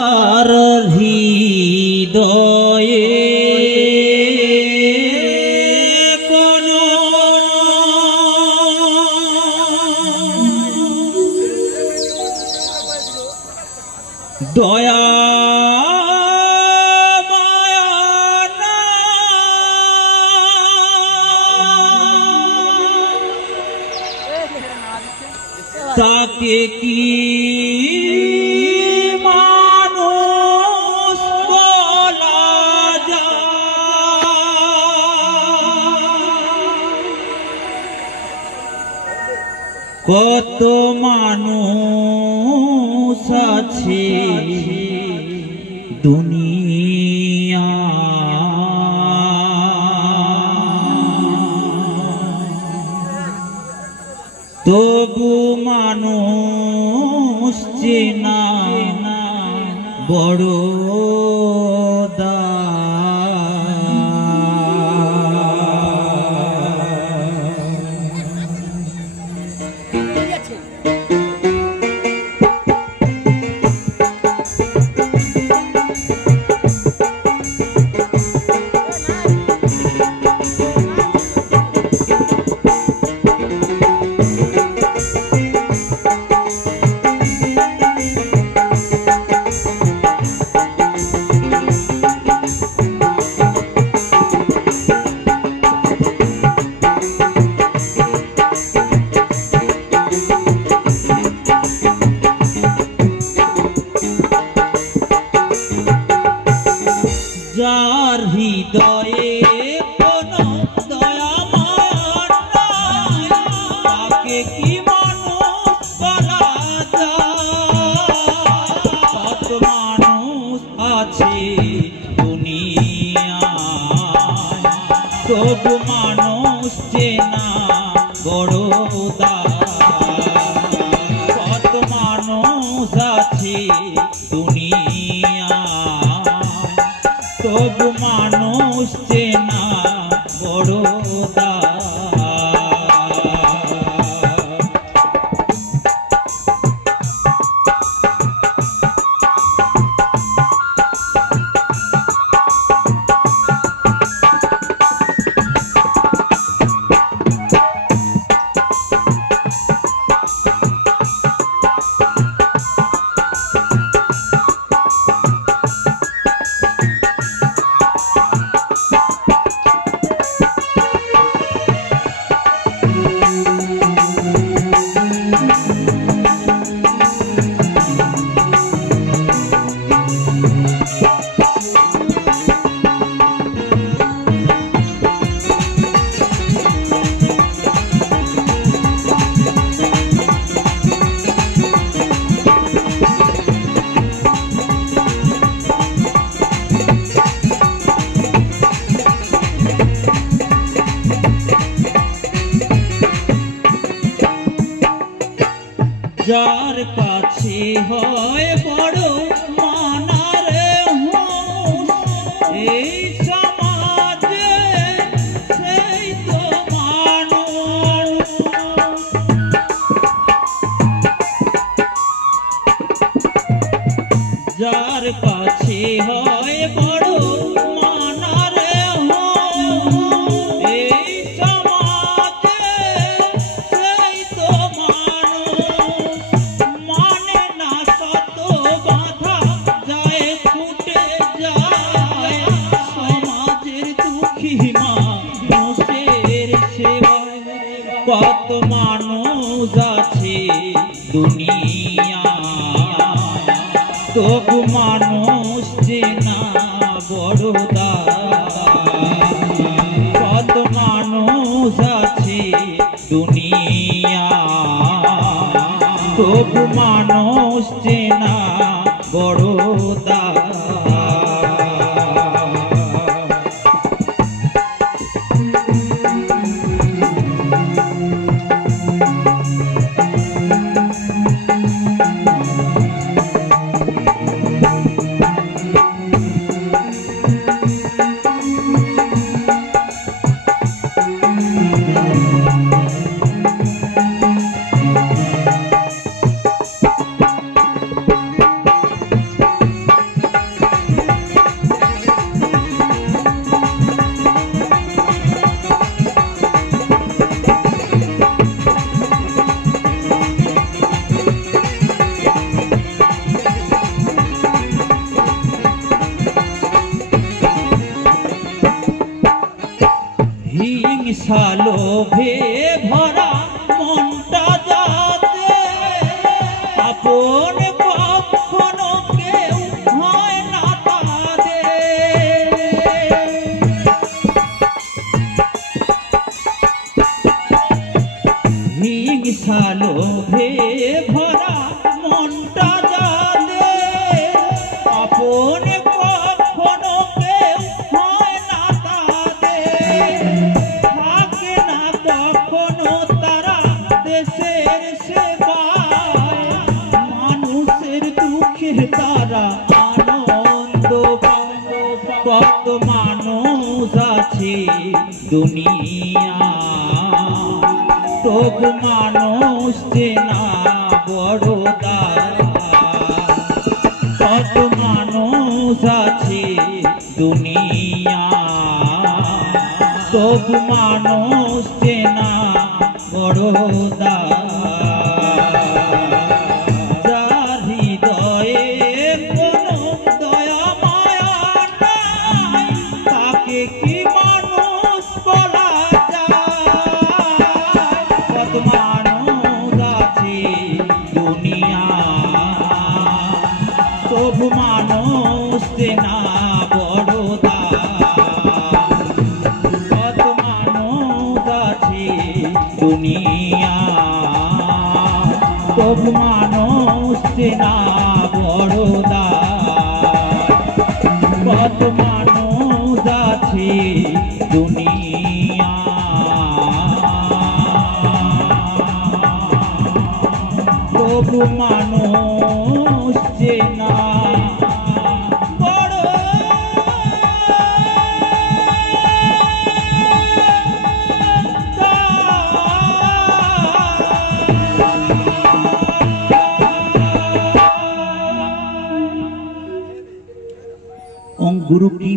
আর হৃদয়ে কোন দয়া তাকে কি মানুষ বলা যায়? কত মানুষ আছে দুনিয়া তবু মানুষ চেনা বড় যার হৃদয়ে কোনো দয়া মায়া নাই তাকে কি মানুষ বলা যায়? কত মানুষ আছে দুনিয়ায় তবু মানুষ চেনা বড় দায়। কত মানুষ আছে দুনিয়ায় তবু মানুষ চেনা বড় যার কাছে হয় বড় মানারে এই সমাজে সেই তো মানুষ। যার কাছে হয় বড় মানারে এই সমাজে সেই তো কত মানুষ আছে দুনিয়া তবু মানুষ চেনা বড় দায়। কত মানুষ আছে দুনিয়া তবু মানুষ চেনা বড় দায়। হিংসা লোভে ভরা মনটা যাতে আপন কখনো কেউ হয় না তাদের। হিংসা লোভে ভরা মনটা যাতে আপন কখনো কেউ হয় না তাদের। থাকে না কখনো তারা দেশের সেবায়, মানুষের দুঃখে তারা আনন্দ পায়। কত মানুষ আছে দুনিয়া, তবু মানুষ চেনা বড় দায়। কত মানুষ আছে দুনিয়া, তবু মানুষ চেনা বড় দায়। যার হৃদয়ে কোনো দয়া মায়া নাই, তাকে কি মানুষ বলা যায়। কত মানুষ আছে দুনিয়া, তবু মানুষ চেনা বড় দায়। কত মানুষ আছে দুনিয়া, তবু মানুষ চেনা বড় দায়। কত মানুষ আছে দুনিয়া, তবু মানুষ চেনা বড় दाय। ओम गुरु की